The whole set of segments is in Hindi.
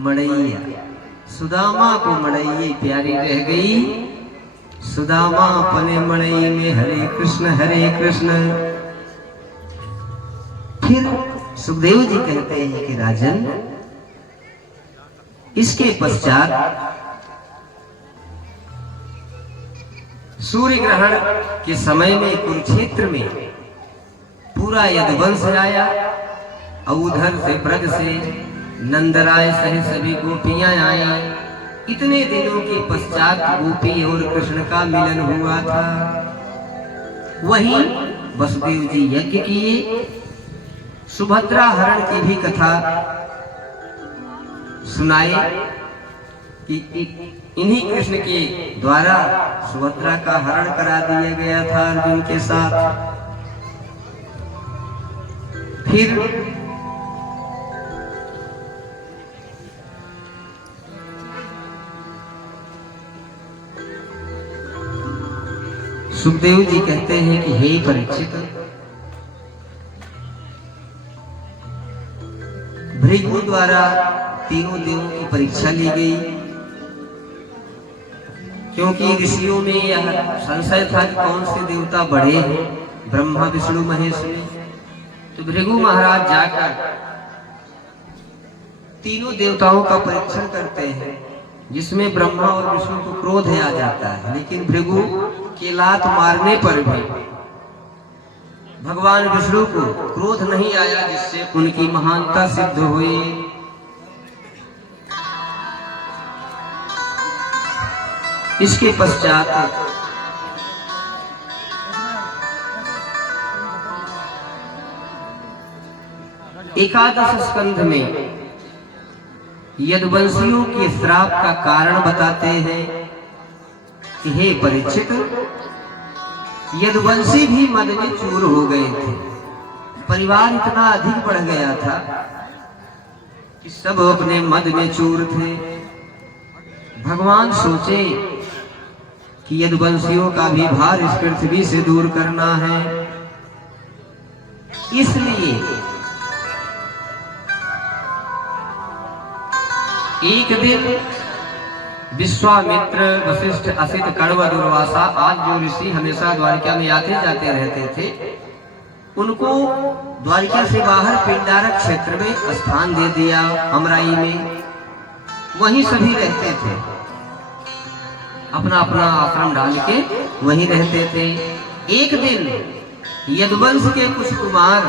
मड़ैया सुदामा को मड़ैये प्यारी रह गई। सुदामा अपने मड़ई में हरे कृष्ण फिर सुखदेव जी कहते हैं कि राजन, इसके पश्चात सूर्य ग्रहण के समय में कुरुक्षेत्र में पूरा यदुवंश आया और उधर से ब्रज से नंदराय सहित सभी गोपियां आई। इतने दिनों के पश्चात गोपी और कृष्ण का मिलन हुआ था। वहीं वसुदेव जी यज्ञ किए, सुभद्रा हरण की भी कथा सुनाए कि इन्हीं कृष्ण के द्वारा सुभद्रा का हरण करा दिया गया था अर्जुन के साथ। फिर सुखदेव जी कहते हैं कि हे परीक्षित, भृगु द्वारा तीनों देवों की परीक्षा ली गई, क्योंकि ऋषियों में यह संशय था कि कौन से देवता बड़े हैं, ब्रह्मा विष्णु महेश में। तो भृगु महाराज जाकर तीनों देवताओं का परीक्षण करते हैं, जिसमें ब्रह्मा और विष्णु को क्रोध आ जाता है, लेकिन भृगु के लात मारने पर भी भगवान विष्णु को क्रोध नहीं आया, जिससे उनकी महानता सिद्ध हुई। इसके पश्चात एकादश स्कंध में यदुवंशियों के श्राप का कारण बताते हैं कि हे परीक्षित, यदुवंशी भी मद में चूर हो गए थे। परिवार इतना अधिक बढ़ गया था कि सब अपने मद में चूर थे। भगवान सोचे कि यदुवंशियों का भी भार इस पृथ्वी से दूर करना है, इसलिए एक दिन विश्वामित्र, वशिष्ठ, असित, कण्व, दुर्वासा आज जो ऋषि हमेशा द्वारिका में आते जाते रहते थे, उनको द्वारिका से बाहर पिंडारक क्षेत्र में स्थान दे दिया, अमराई में। वहीं सभी रहते थे, अपना अपना आश्रम डाल के वहीं रहते थे। एक दिन यदुवंश के कुछ कुमार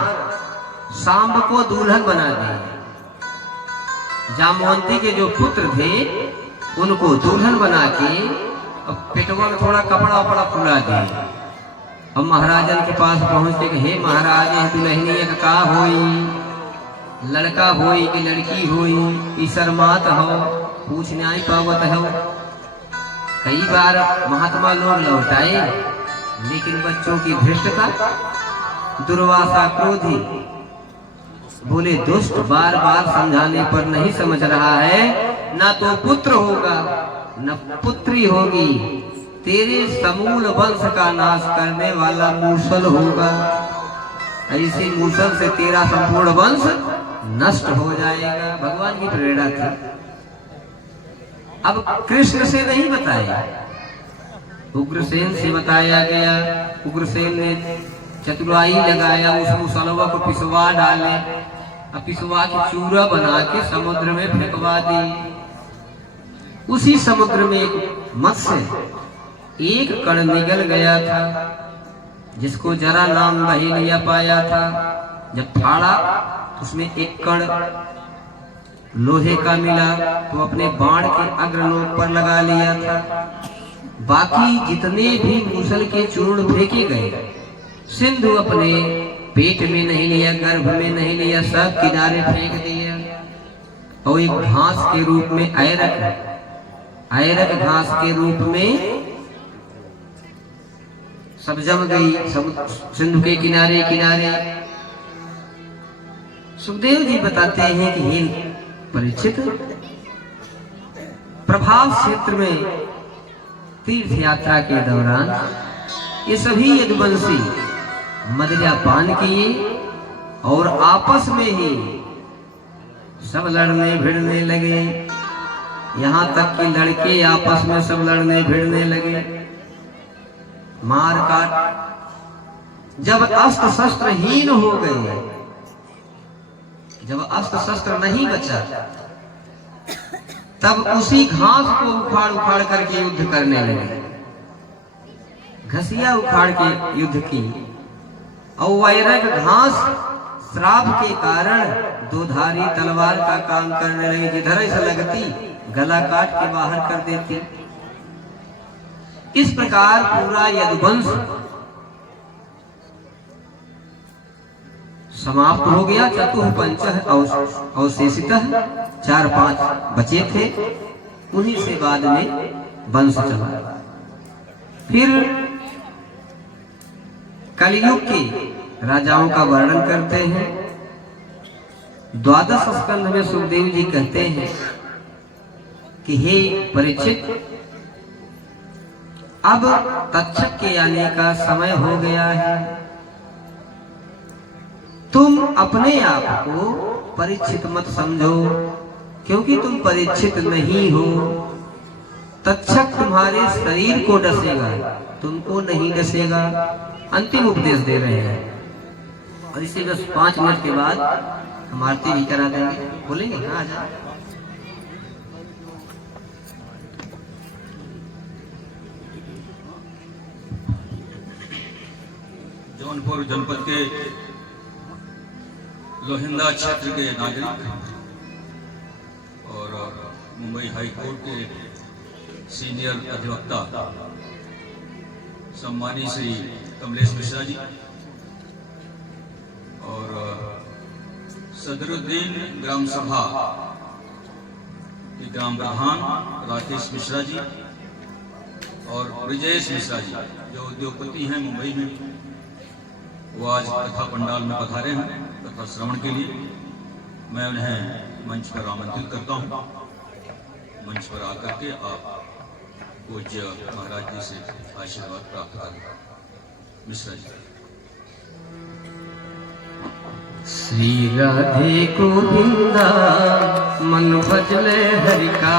सांब को दुल्हन बना दिए। जामवंती के जो पुत्र थे उनको दुल्हन बना के पेटवा में थोड़ा कपड़ा वपड़ा फुला दिए। अब महाराजन के पास पहुंचते कि हे महाराज, दुल्हनिया का होई, लड़का होई कि लड़की होई, ईसर मात हो, पूछ न्याय पावत हो। कई बार महात्मा लोग लौटाए, लेकिन बच्चों की धृष्टता, दुर्वासा क्रोधी, बोले दुष्ट, बार बार समझाने पर नहीं समझ रहा है, ना तो पुत्र होगा न पुत्री होगी, तेरे समूल वंश का नाश करने वाला मूसल होगा। ऐसी मूसल से तेरा संपूर्ण वंश नष्ट हो जाएगा। भगवान की प्रेरणा थी। अब कृष्ण से नहीं बताया, उग्रसेन से बताया गया। उग्रसेन ने चतुराई लगाया, उस मुसलवा को पिसवा डाले, पिसवा के चूरा बना के समुद्र में फेंकवा दी। उसी समुद्र में एक मत्स्य एक कण निगल गया था, जिसको जरा नाम नहीं लिया पाया था। जब फाड़ा तो उसमें एक कण लोहे का मिला, तो अपने बाण के अग्रनोक पर लगा लिया था। बाकी जितने भी मूसल के चूर्ण फेंके गए, सिंधु अपने पेट में नहीं लिया, गर्भ में नहीं लिया, सब किनारे फेंक दिया। और एक घास के रूप में ऐरक घास के रूप में सब जम गई, सब सिंधु के किनारे किनारे। सुखदेव जी बताते हैं कि हे परीक्षित, प्रभाव क्षेत्र में तीर्थ यात्रा के दौरान ये सभी यदुवंशी मदिरा पान किए और आपस में ही सब लड़ने भिड़ने लगे, यहाँ तक कि लड़के आपस में सब लड़ने भिड़ने लगे, मार काट। जब अस्त्र शस्त्रहीन हो गए, जब अस्त्र शस्त्र नहीं बचा, तब उसी घास को उखाड़ उखाड़ करके युद्ध करने लगे। घसिया उखाड़ के युद्ध की, और वैरक घास श्राप के कारण दो धारी तलवार का काम करने लगी, जिधर से लगती गला काट के बाहर कर देती। इस प्रकार पूरा यदुवंश समाप्त हो गया। चतुःपंच अवशेषितः, 4-5 बचे थे, उन्हीं से बाद में वंश चला। फिर कलयुग के राजाओं का वर्णन करते हैं। 12 स्कंध में सुखदेव जी कहते हैं कि हे परीक्षित, अब तक्षक के आने का समय हो गया है। तुम अपने आप को परीक्षित मत समझो, क्योंकि तुम परीक्षित नहीं हो। तक्षक तुम्हारे शरीर को डसेगा, तुमको नहीं डसेगा। अंतिम उपदेश दे रहे हैं। और इसी बस 5 मिनट के बाद हम आरती भी करा देंगे। बोलेंगे हाँ, आ जाए। जौनपुर जनपद के लोहिंदा क्षेत्र के नागरिक और मुंबई हाई कोर्ट के सीनियर अधिवक्ता सम्मानी श्री कमलेश मिश्रा जी और सदरुद्दीन ग्राम सभा के ग्राम प्रधान राकेश मिश्रा जी और ब्रिजेश मिश्रा जी, जो उद्योगपति हैं मुंबई में, वो आज कथा पंडाल में पधारे हैं कथा श्रवण के लिए। मैं उन्हें मंच पर आमंत्रित करता हूँ। मंच पर आकर के आप पूज्य महाराज जी से आशीर्वाद प्राप्त करें। मिश्रा जी। श्री राधे गोविंदा मन भजले हरि का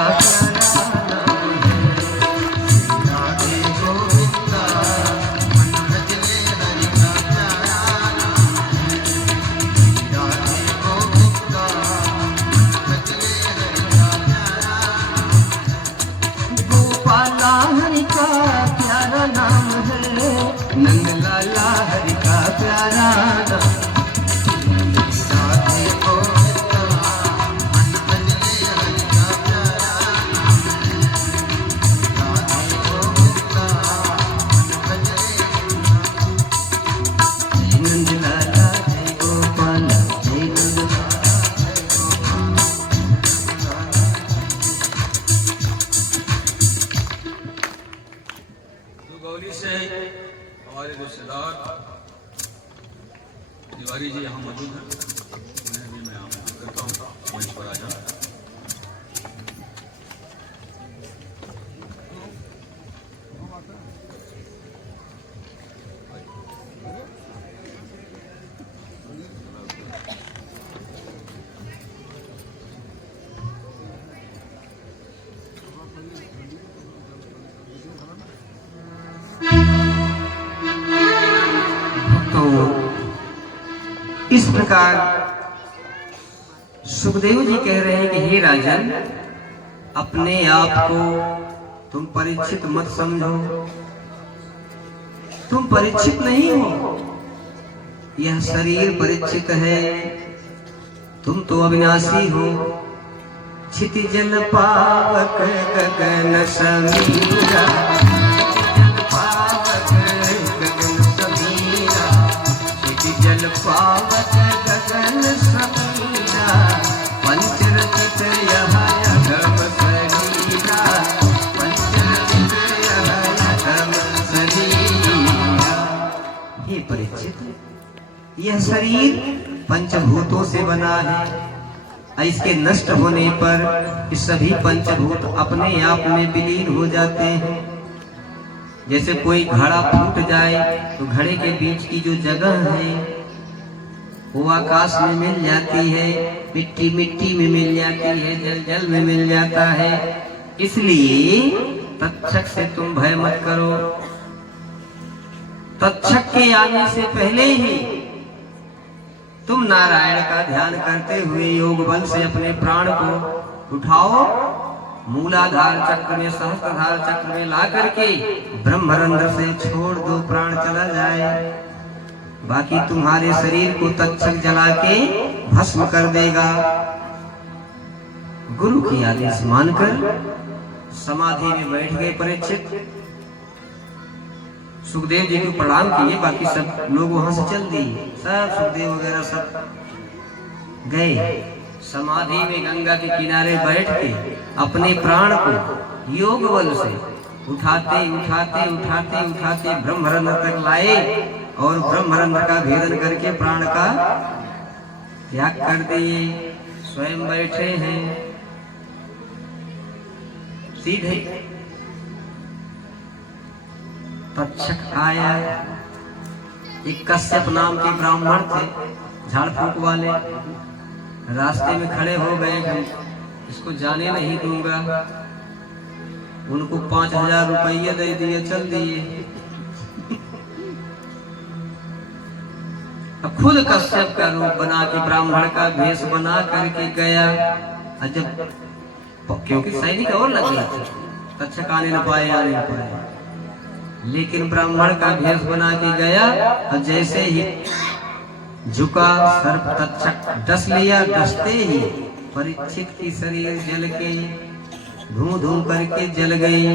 तिवारी जी यहाँ मौजूद हैं, उन्हें भी मैं आमंत्रित करता हूँ मंच पर आ जाए। इस प्रकार सुखदेव जी कह रहे हैं कि हे राजन, अपने आप को तुम परीक्षित मत समझो। तुम परीक्षित नहीं हो, यह शरीर परीक्षित है। तुम तो अविनाशी हो। क्षितिजल पावक गगन समीरा, जल पावक गगन समीरा, पंचरचित यह अगम शरीरा, पंचरचित यह अगम शरीरा। हे परीक्षित, यह शरीर पंचभूतों से बना है। इसके नष्ट होने पर ये सभी पंचभूत अपने आप में विलीन हो जाते हैं। जैसे कोई घड़ा फूट जाए तो घड़े के बीच की जो जगह है वो आकाश में मिल जाती है, मिट्टी मिट्टी में मिल जाती है, जल जल में मिल जाता है। इसलिए तक्षक से तुम भय मत करो। तक्षक के आने से पहले ही तुम नारायण का ध्यान करते हुए योग बल से अपने प्राण को उठाओ, मूलाधार चक्र में सहस्त्रधार चक्र में ला करके ब्रह्मरंध्र से छोड़ दो, प्राण चला जाए। बाकी तुम्हारे शरीर को तक्षक जला के भस्म कर देगा। गुरु की आदेश मानकर समाधि में बैठ गए परीक्षित। सुखदेव जी को प्रणाम किए, बाकी सब लोग वहां से चल दिए, सब सुखदेव वगैरह सब गए। समाधि में गंगा के किनारे बैठ के अपने प्राण को योग बल से उठाते उठाते उठाते उठाते ब्रह्मरंध्र तक लाए और ब्रह्मरंध्र का भेदन करके प्राण का त्याग कर दिए। स्वयं बैठे हैं सीधे। तक्षक आया। एक कश्यप नाम के ब्राह्मण थे, झाड़ फूक वाले, रास्ते में खड़े हो गए कि इसको जाने नहीं दूंगा। उनको 5000 रुपये दे दिए, चल दिए। अब खुद कश्यप का रूप बना के ब्राह्मण का भेष बना करके गया। जब क्योंकि सैनिक और लग गए थे, तक्षक आने न पाए, आने न पाए, लेकिन ब्राह्मण का भेष बना के गया और जैसे ही झुका सर्प तक्षक डस लिया। डसते ही परीक्षित की शरीर जल के धूं धूं करके जल गई।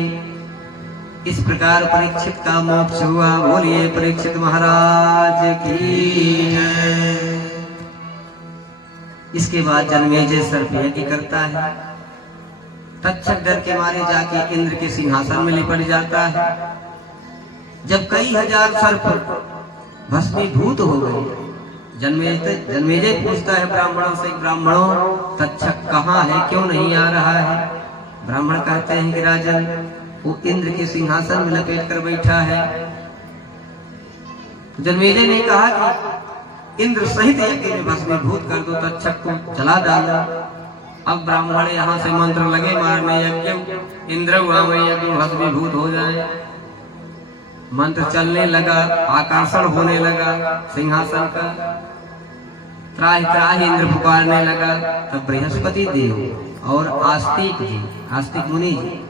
इस प्रकार परीक्षित का मोक्ष हुआ। बोलिए परीक्षित महाराज की जय। इसके बाद जन्मेजय सर्प यज्ञ करता है। तक्षक डर के मारे जाके इंद्र के सिंहासन में लिपट जाता है। जब कई हजार सर्प भस्मीभूत हो गए, जन्मेजय पूछता है ब्राह्मणों से, ब्राह्मणों तक्षक कहाँ है, क्यों नहीं आ रहा है? ब्राह्मण कहते हैं कि राजन वो इंद्र के सिंहासन में लपेट कर बैठा है। जन्मेजय ने कहा कि इंद्र सहित यज्ञ में भस्मीभूत कर दो, तक्षक को जला डालो। अब ब्राह्मण यहाँ से मंत्र लगे मारने, यज्ञ इंद्र यज्ञ भस्मीभूत हो जाए। मंत्र चलने लगा, आकर्षण होने लगा सिंहासन का। त्राहि त्राहि इंद्र पुकारने लगा। तब बृहस्पति देव और आस्तिक मुनि जी,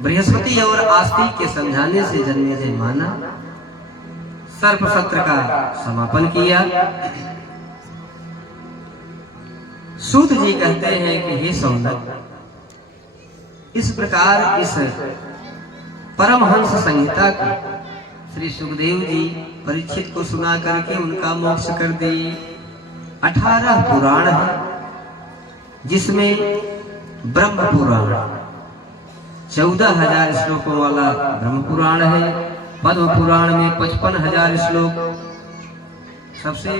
बृहस्पति और आस्तिक के समझाने से जन्मेजय माना, सर्प सत्र का समापन किया। सूत जी कहते हैं कि हे सौनक, इस प्रकार इस परमहंस संहिता को श्री सुखदेव जी परीक्षित को सुना करके उनका मोक्ष कर दिए। 18 पुराण है, जिसमें ब्रह्म पुराण 14,000 श्लोकों वाला ब्रह्म पुराण है। पद्म पुराण में 55,000 श्लोक, सबसे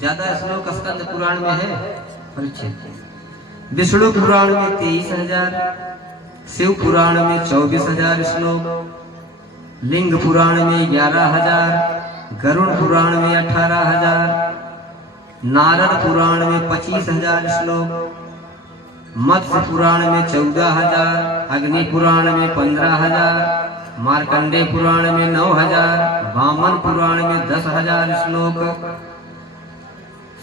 ज्यादा श्लोक स्कंद पुराण में है परीक्षित। विष्णु पुराण में 23,000, शिव पुराण में 24,000 श्लोक, लिंग पुराण में 11,000, गरुड़ पुराण में 18,000, नारद पुराण में 25,000 श्लोक, मत्स्य पुराण में 14,000, अग्नि पुराण में 15,000, मार्कंडे पुराण में 9,000, वामन पुराण में 10,000 श्लोक,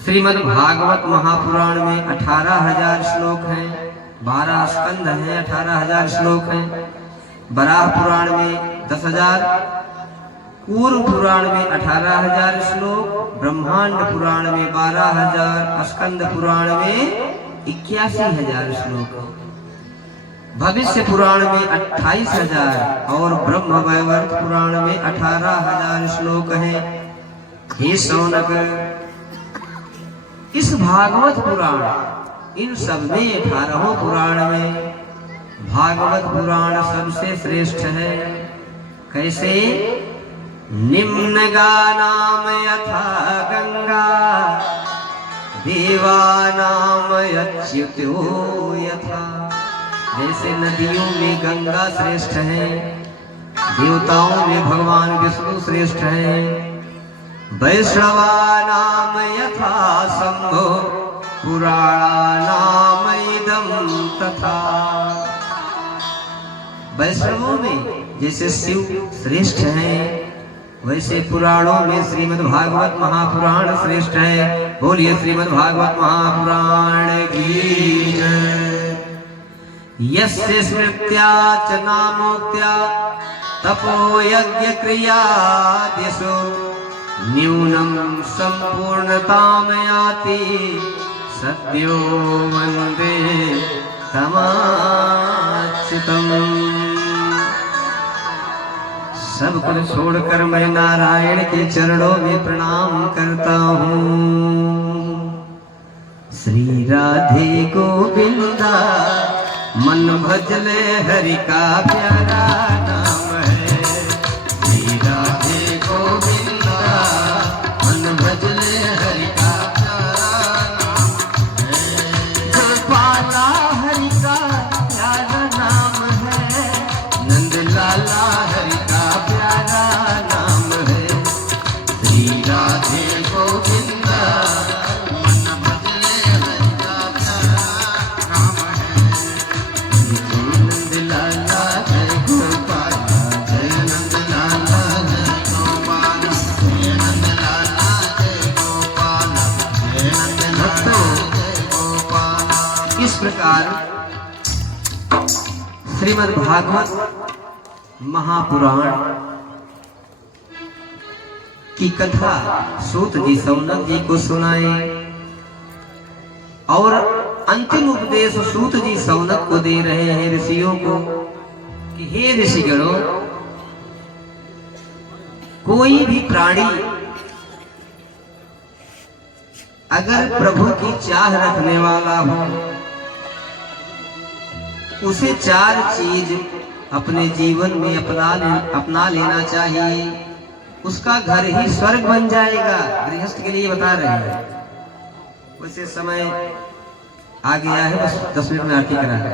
श्रीमद् भागवत महापुराण में 18,000 श्लोक हैं, 12 स्कंद हैं, 18,000 श्लोक हैं। बराह पुराण में 10,000, कूर्म पुराण में 18,000 श्लोक, ब्रह्मांड पुराण में 12,000, स्कंद पुराण में 81,000 श्लोक, भविष्य पुराण में 28,000 और ब्रह्म वैवर्त पुराण में 18,000 श्लोक हैं। हे शौनक, इस भागवत पुराण इन सब में 18 पुराण में भागवत पुराण सबसे श्रेष्ठ है। कैसे? निम्न गानाम यथा गंगा देवानाम अच्युतो यथा। जैसे नदियों में गंगा श्रेष्ठ है, देवताओं में भगवान विष्णु श्रेष्ठ है, वैष्णवानां यथा शम्भो पुराणानाम इदं तथा। वैष्णवों में जैसे शिव श्रेष्ठ हैं, वैसे पुराणों में श्रीमद् भागवत महापुराण श्रेष्ठ है। बोलिए श्रीमद् भागवत महापुराण की जय। यस्य स्मृत्या च नामोक्त्या तपो यज्ञ क्रियादिषु न्यूनं संपूर्णतां याति सद्यो वन्दे तमाच्युतम्। सब कुछ छोड़कर मैं नारायण के चरणों में प्रणाम करता हूँ। श्री राधे गोविंदा मन भजले हरि का प्यारा नाम है। श्री राधे गोविंदा मन भजले हरि का प्यारा नाम है। गोपाला हरि का प्यारा नाम है। नंद लाला हरि का प्यारा नाम है। श्री राधे गोविंदा मन भजले हरि का प्यारा नाम है। नंद लाला जय गोपाला, जय नंद लाला जय गोपाला, जय नंद लाला जय गोपाला, जय नंद लाला जय गोपाला। इस प्रकार श्रीमद् भागवत महापुराण की कथा सूत जी सौनक जी को सुनाए और अंतिम उपदेश सूत जी सौनक को दे रहे हैं ऋषियों को कि हे ऋषिगणों, कोई भी प्राणी अगर प्रभु की चाह रखने वाला हो, उसे चार चीज अपने जीवन में अपना लेना चाहिए। उसका घर ही स्वर्ग बन जाएगा। गृहस्थ के लिए बता रहे हैं। वैसे समय आ गया है, बस 10 मिनट में आरती करा है।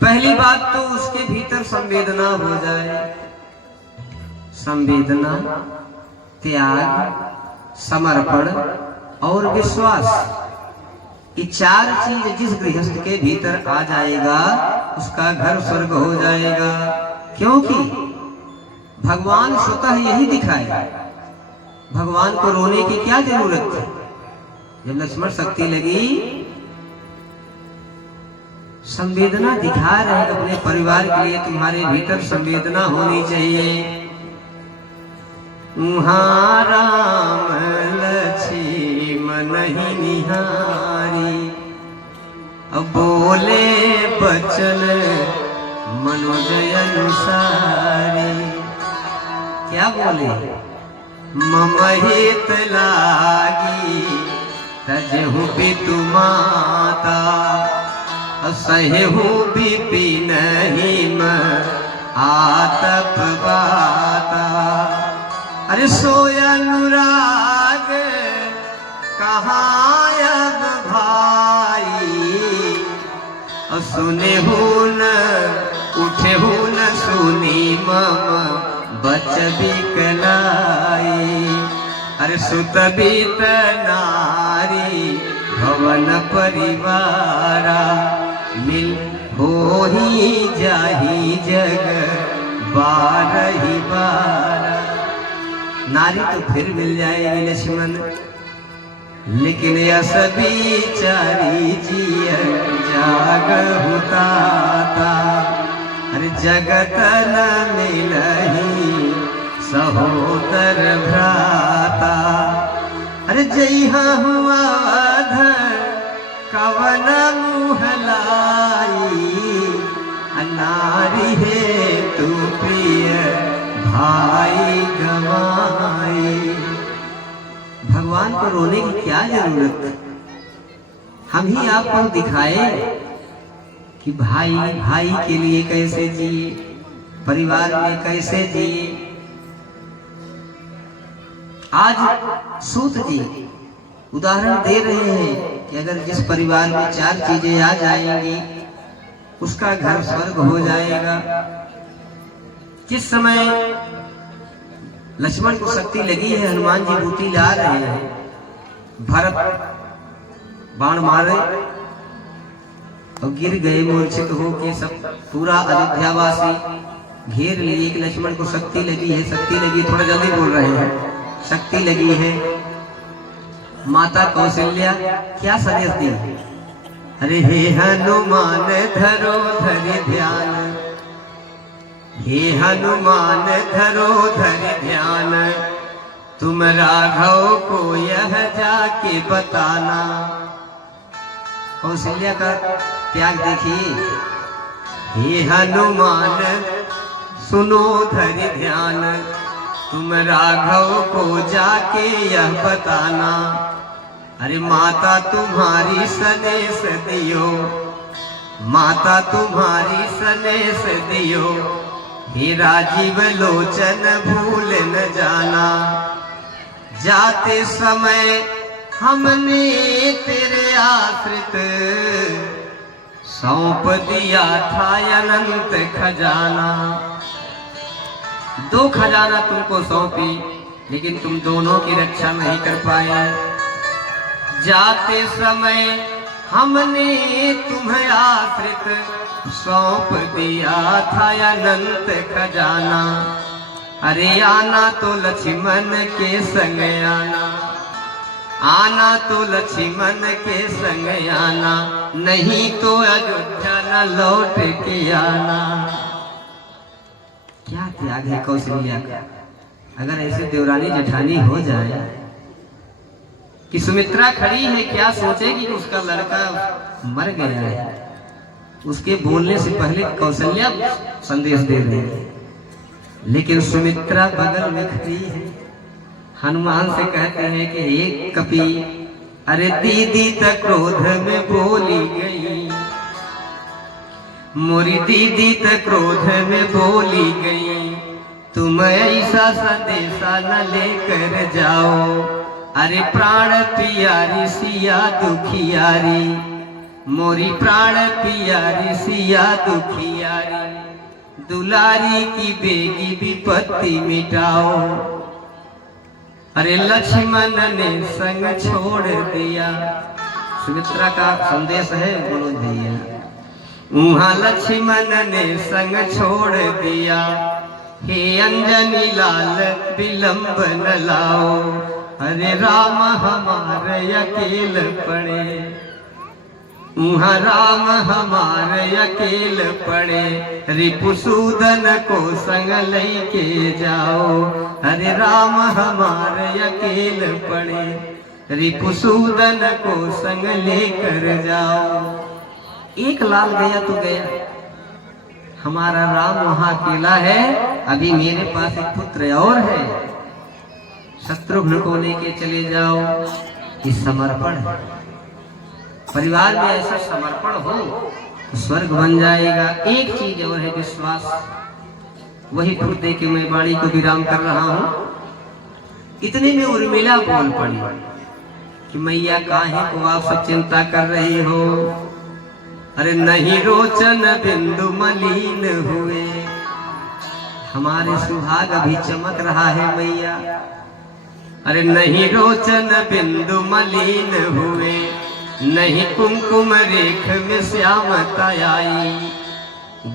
पहली बात तो उसके भीतर संवेदना हो जाए। संवेदना, त्याग, समर्पण और विश्वास, ये चार चीज जिस गृहस्थ के भीतर आ जाएगा उसका घर स्वर्ग हो जाएगा। क्योंकि भगवान स्वतः यही दिखाएगा। भगवान को रोने की क्या जरूरत है? जब लक्ष्मण शक्ति लगी, संवेदना दिखा रहे हैं अपने परिवार के लिए। तुम्हारे भीतर संवेदना होनी चाहिए। राम लक्ष्मण ही निहारी, अब बोले बचन मनोजय अनुसारी। क्या बोले? मम हित लागी तजहु पितु माता, सहु विपिन हिम आतप बाता। अरे सोय अनुराग कहाँ अब भाई, सुने न उठे न सुनी मम बच बिकलाई। अरे सुत बीत नारी भवन परिवारा, मिल हो ही जाही जग बारही बारा। नारी तो फिर मिल जाएगी लक्ष्मण, लेकिन यस बिचारी जिय जाग हुताता। अरे जगत न मिलही सहोदर भ्राता। अरे जइहा हुआ कवन मुहलाई, नारी है तू प्रिय भाई गवाई। भगवान को रोने की क्या जरूरत है? हम ही आपको दिखाए कि भाई भाई के लिए कैसे जिए, परिवार में कैसे जिए। आज सूत जी उदाहरण दे रहे हैं कि अगर जिस परिवार में चार चीजें आ जाएंगी उसका घर स्वर्ग हो जाएगा। किस समय लक्ष्मण को शक्ति लगी है, हनुमान जी बूटी ला रहे हैं, भरत बाण मारे और गिर गए मूर्छित हो के। सब पूरा अयोध्यावासी घेर लिए कि लक्ष्मण को शक्ति लगी है, शक्ति लगी है। थोड़ा जल्दी बोल रहे हैं, शक्ति लगी है। माता कौशल्या क्या संदेश दी? अरे हे हनुमान धरो धरि ध्यान, हे हनुमान धरो धरि ध्यान, तुम राघव को यह जाके बताना। कौशल्या का त्याग देखिए। हे हनुमान सुनो धरि ध्यान, तुम राघव को जाके यह बताना। अरे माता तुम्हारी सनेस दियो, माता तुम्हारी सनेस दियो, हे राजीव लोचन भूल न जाना। जाते समय हमने तेरे आश्रित सौंप दिया था अनंत खजाना। 2 खजाना तुमको सौंपी, लेकिन तुम दोनों की रक्षा नहीं कर पाए। जाते समय हमने तुम्हें आश्रित सौंप दिया था अनंत खजाना। अरे आना तो लक्ष्मण के संग आना, आना तो लक्ष्मण के संग आना, नहीं तो अयोध्या न लौट के आना। क्या त्याग है कौशल्या का। अगर ऐसे देवरानी जेठानी हो जाए कि सुमित्रा खड़ी है, क्या सोचेगी कि उसका लड़का मर गया है। उसके बोलने से पहले कौशल्या संदेश दे रही है, लेकिन सुमित्रा बगल में खड़ी है। हनुमान से कहते हैं कि एक कपि, अरे दीदी तक क्रोध में बोली गई, मोरी दीदी तक क्रोध में बोली गई, तुम ऐसा संदेशा न लेकर जाओ। अरे प्राण प्यारी सिया दुखियारी, मोरी प्राण प्यारी सिया दुखियारी, दुलारी की बेगी विपत्ति मिटाओ। अरे लक्ष्मण ने संग छोड़ दिया। सुमित्रा का संदेश है, बोलो भैया। वहाँ लक्ष्मण ने संग छोड़ दिया, हे अंजनी लाल विलंब न लाओ। अरे राम हमारे अकेल पड़े, वहाँ राम हमारे अकेल पड़े, रिपुसूदन को संग लेके जाओ। अरे राम हमारे अकेल पड़े, रिपुसूदन को संग लेकर जाओ। एक लाल गया तो गया, हमारा राम वहाँ अकेला है। अभी मेरे पास एक पुत्र और है, शत्रुघ्न को लेके चले जाओ। इस समर्पण है, परिवार में ऐसा समर्पण हो तो स्वर्ग बन जाएगा। एक चीज और है, विश्वास। वही फूल दे के मैं वाणी को विराम कर रहा हूँ। इतने में उर्मिला बोल पड़ी कि मैया काहे को आप सब चिंता कर रही हो। अरे नहीं रोचन बिंदु मलिन हुए, हमारे सुहाग अभी चमक रहा है मैया। अरे नहीं रोचन बिंदु मलिन हुए, नहीं कुमकुम रेख में श्यामता आई,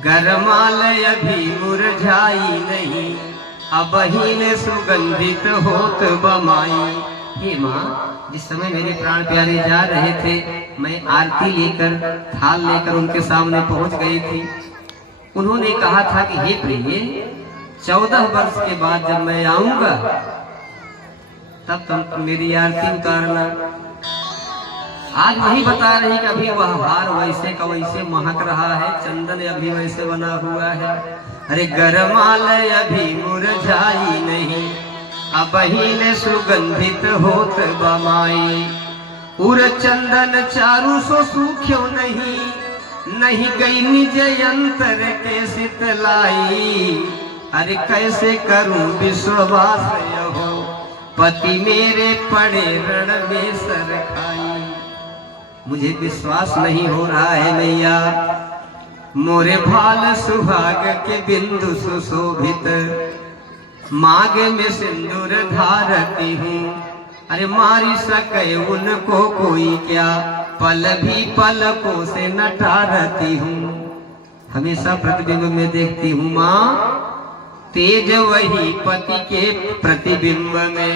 गरमालय अभी मुरझाई नहीं, अब ही सुगंधित होत बमाई। हे माँ, जिस समय मेरे प्राण प्यारे जा रहे थे, मैं आरती लेकर थाल लेकर उनके सामने पहुंच गई थी। उन्होंने कहा था कि हे प्रिय, 14 वर्ष के बाद जब मैं आऊंगा तब तुम मेरी आरती उतारना। आज वही बता रही कि अभी वह हार वैसे का वैसे महक रहा है, चंदन अभी वैसे बना हुआ है। अरे गरमालय अभी मुरझाई नहीं, अब ही सुगंधित होत बमाई। उर चंदन चारू सो सूख्यो नहीं, नहीं गई निज अंतर के शीतलाई। अरे कैसे करूं विश्वास हो, पति मेरे पड़े रण में सर खाई। मुझे विश्वास नहीं हो रहा है मैया, मोरे भाल सुहाग के बिंदु सुशोभित, मांग में सिंदूर धारती हूँ, अरे मारी सके उनको कोई क्या, पल भी पलकों से न टारती हूँ। हमेशा प्रतिबिंब में देखती हूँ माँ, तेज वही पति के प्रतिबिंब में,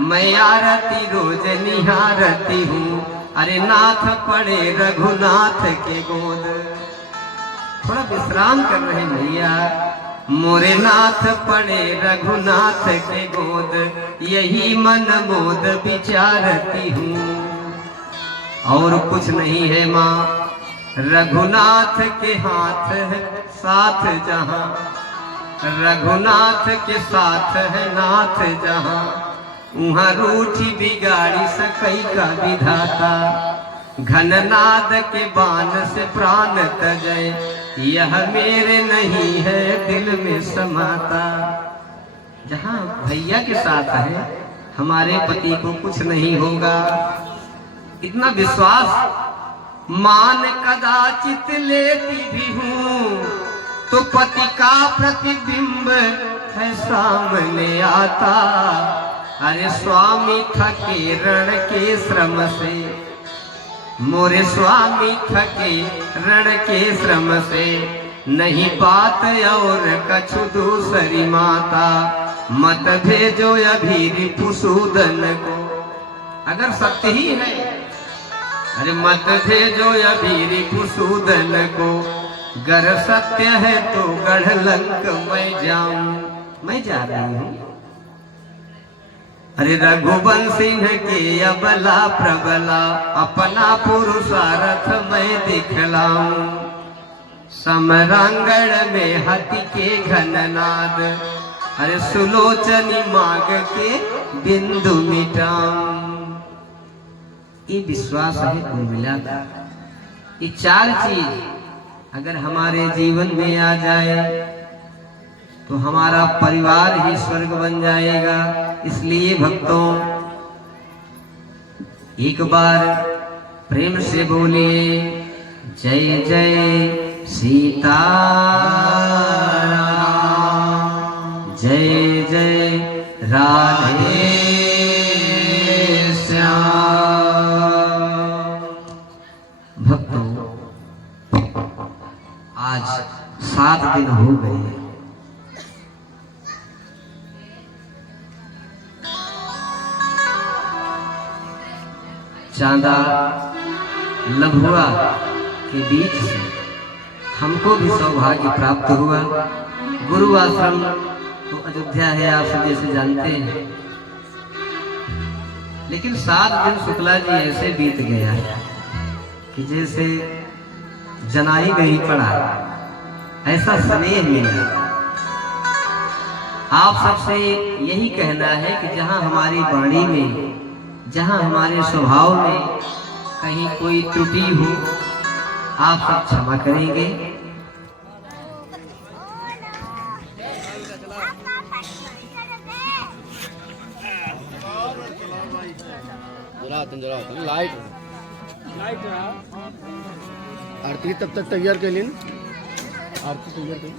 मैं आरती रोज निहारती हूँ, अरे नाथ पड़े रघुनाथ के गोद। थोड़ा विश्राम कर रहे भैया, मोरे नाथ पड़े रघुनाथ के गोद, यही मन मोद विचारती हूँ। और कुछ नहीं है माँ, रघुनाथ के हाथ है साथ जहाँ, रघुनाथ के साथ है नाथ जहाँ, वहाँ रूठी बिगाड़ी सकई का विधाता, घननाद के बाण से प्राण तजय, यह मेरे नहीं है दिल में समाता। जहाँ भैया के साथ है हमारे पति को कुछ नहीं होगा, इतना विश्वास। मान कदाचित लेती भी हूँ तो पति का प्रतिबिंब है सामने आता, अरे स्वामी थके रण के श्रम से, मोरे स्वामी थके रण के श्रम से, नहीं बात और कछु दूसरी माता, मत भेजो अभी रिपुसूदन को। अगर सत्य ही है, अरे मत भेजो अभी रिपुसूदन को, गर सत्य है तो गढ़ लंक मैं जाऊं, मैं जा रही हूँ। अरे रघुवंश सिंह के अबला प्रबला, अपना पुरुषार्थ मैं दिखलाऊं, समरांगण में हाथी के घननाद, अरे सुलोचनी मांग के बिंदु मिटाऊं। ये विश्वास है उर्मिला का। ये चार चीज अगर हमारे जीवन में आ जाए तो हमारा परिवार ही स्वर्ग बन जाएगा। इसलिए भक्तों एक बार प्रेम से बोलिए जय जय सीताराम, जय जय राधे श्याम। भक्तों आज 7 दिन हो गए। चांदा लम्हुआ के बीच से हमको भी सौभाग्य प्राप्त हुआ। गुरु आश्रम तो अयोध्या है, आप सब जैसे जानते हैं, लेकिन 7 दिन शुक्ला जी ऐसे बीत गया कि जैसे जनाई नहीं पड़ा, ऐसा स्नेह मिला। आप सबसे यही कहना है कि जहां हमारी वाणी में, जहां हमारे स्वभाव में कहीं कोई त्रुटि हो, आप सब क्षमा करेंगे। लाइट आरती तब तक तैयार के लिए, आरती तैयार के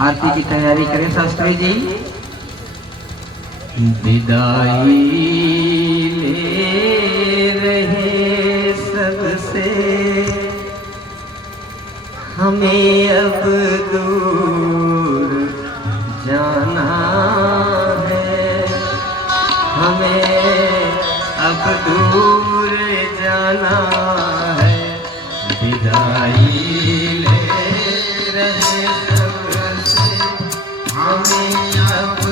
आरती की तैयारी करें शास्त्री जी। विदाई ले रहे सबसे, हमें अब दूर जाना है, हमें अब दूर जाना है। विदाई ले रहे सबसे, हमें अब